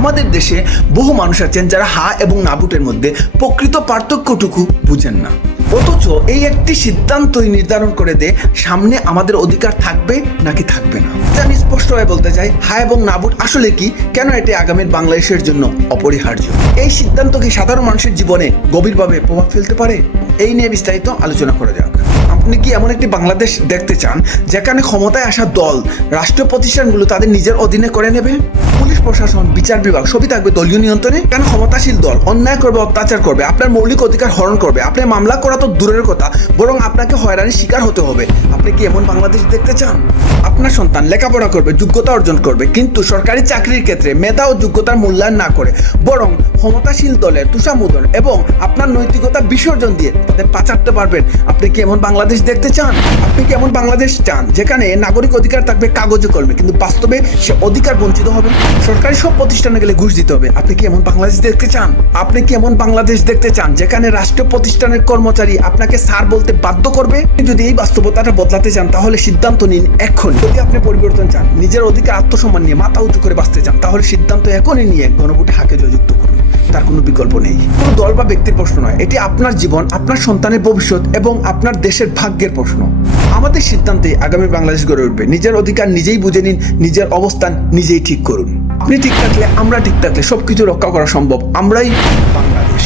আমাদের দেশে বহু মানুষ আছেন যারা হা এবং না ভোটের মধ্যে প্রকৃত পার্থক্যটুকু বুঝেন না, অথচ এই একটি সিদ্ধান্তই নির্ধারণ করে দেয় সামনে আমাদের অধিকার থাকবে নাকি থাকবে না। আমি স্পষ্টভাবে বলতে চাই, হা এবং না ভোট আসলে কি, কেন এটি আগামীর বাংলাদেশের জন্য অপরিহার্য, এই সিদ্ধান্ত কি সাধারণ মানুষের জীবনে গভীরভাবে প্রভাব ফেলতে পারে, এই নিয়ে বিস্তারিত আলোচনা করা যাক। আপনি কি এমন একটি বাংলাদেশ দেখতে চান যেখানে ক্ষমতায় আসা দল রাষ্ট্রীয় প্রতিষ্ঠানগুলো তাদের নিজের অধীনে করে নেবে? পুলিশ প্রশাসন, বিচার বিভাগ সবই থাকবে দলীয় নিয়ন্ত্রণে? কেন ক্ষমতাশীল দল অন্যায় করবে, অত্যাচার করবে, আপনার মৌলিক অধিকার হরণ করবে, আপনি মামলা করা তো দূরের কথা, বরং আপনাকে হয়রানির শিকার হতে হবে। আপনি কি এমন বাংলাদেশ দেখতে চান? আপনার সন্তান লেখাপড়া করবে, যোগ্যতা অর্জন করবে, কিন্তু সরকারি চাকরির ক্ষেত্রে মেধা ও যোগ্যতার মূল্যায়ন না করে বরং ক্ষমতাশীল দলের তুষামোদন এবং আপনার নৈতিকতা বিসর্জন দিয়ে তাদের পাচারতে পারবেন। আপনি কি এমন বাংলাদেশ দেখতে চান? আপনি কি এমন বাংলাদেশ চান যেখানে নাগরিক অধিকার থাকবে কাগজে কলমে, কিন্তু বাস্তবে সে অধিকার বঞ্চিত হবে? সরকারি সব প্রতিষ্ঠানে গেলে ঘুষ দিতে হবে। আপনি কি এমন বাংলাদেশ দেখতে চান? আপনি কি এমন বাংলাদেশ দেখতে চান যেখানে রাষ্ট্রীয় প্রতিষ্ঠানের কর্মচারী আপনাকে স্যার বলতে বাধ্য করবে? যদি এই বাস্তবতাটা বদলাতে চান তাহলে সিদ্ধান্ত নিন এখন। যদি আপনি পরিবর্তন চান, নিজের অধিকার আত্মসম্মান নিয়ে মাথা উঁচু করে বাঁচতে চান, তাহলে সিদ্ধান্ত এখনই নিয়ে গণভোটে হাকে জয়যুক্ত করুন। তার কোনো বিকল্প নেই। কোনো দল বা ব্যক্তির প্রশ্ন নয়, এটি আপনার জীবন, আপনার সন্তানের ভবিষ্যৎ এবং আপনার দেশের ভাগ্যের প্রশ্ন। আমাদের সিদ্ধান্তে আগামী বাংলাদেশ গড়ে উঠবে। নিজের অধিকার নিজেই বুঝে নিন, নিজের অবস্থান নিজেই ঠিক করুন। আপনি ঠিক থাকলে, আমরা ঠিক থাকলে সবকিছু রক্ষা করা সম্ভব। আমরাই বাংলাদেশ।